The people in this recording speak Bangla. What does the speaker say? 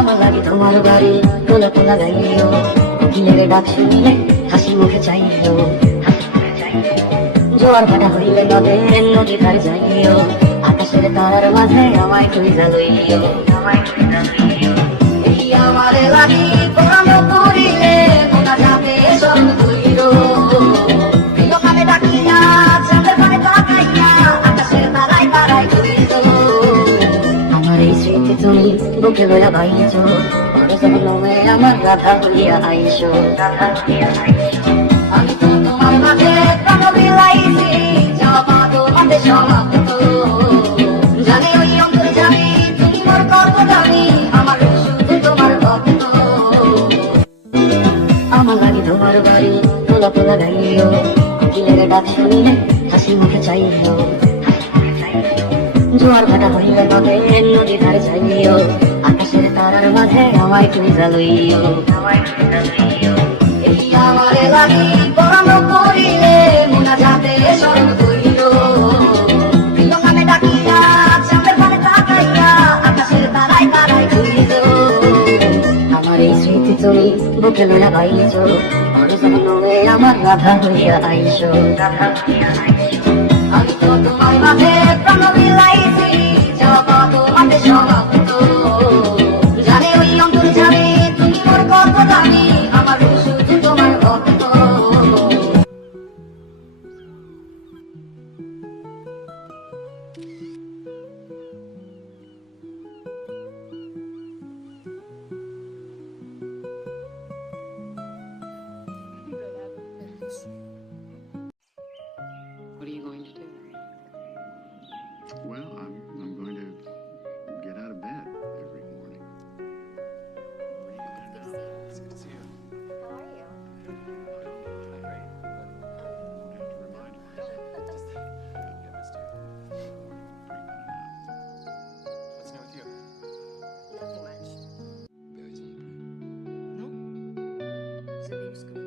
আমার লাগে তোমার বাড়ি তোলা তোলা গাইও, কোকিলের ডাক শুনলে হাসি মুখে চাইও, জোয়ার ভাটা হইলে নদে নদী ধার যাইও, আকাশের তারার মাঝে আমায় তুই জ্বালইও, এই আমারে লাগি পরানো করিলে মোনা যাবে সব তুইরো, লোকালে ডাকিয়া চাঁদের পানে তাকাইয়া আকাশের তারায় তারায় তুইরো, আমার এই স্মৃতি তুমি বুকে লইয়া বাইছো, জন্মে আমার রাধা হইয়া আইসো, রাধা হইয়া আইসো। আমি তো তোমার মাঝে প্রাণ বিলাইছি, যাওয়া তোমাতে সমাপ্ত, জানি ওই অন্তরে যাবি তুমি মোর কত জানি, আমার শুধু তোমার ভক্ত। আমার লাগি তোমার বাড়ি তোলা তোলা গাইও, কোকিলের ডাক শুনলে হাসি মুখে চাইও, জোয়ার ভাটা হইলে নদে নদী ধারে যাইও, আকাশের তারার মাঝে আমায় তুমি জ্বালইও, এই আমারে লাগি পরানো করিলে মোনা যাতে স্মরণ করিও, লোকালে ডাকিয়া চাঁদের পানে তাকাইয়া আকাশের তারায় তারায় তুইরো, আমার এই স্মৃতি তুমি বুকে লইয়া বাইছো, জন্মে আমার রাধা হইয়া আইসো, রাধা হইয়া আইসো। আমি তো তোমার মাঝে প্রাণ বিলাইছি, যাওয়া তোমাতে সমাপ্ত, জানে ওই অন্তর জানে তুমি মোর কত জানি, আমার শুধু তোমার ভক্ত। What are you going to do? Well, I'm going to get out of bed every morning. It's good to see you. How are you? Not great, but won't have to remind her. Just I missed you. what's new with you? Nothing much. Non? Vous avez eu ce que